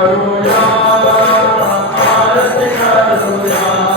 Karuya, Bharat Karuya.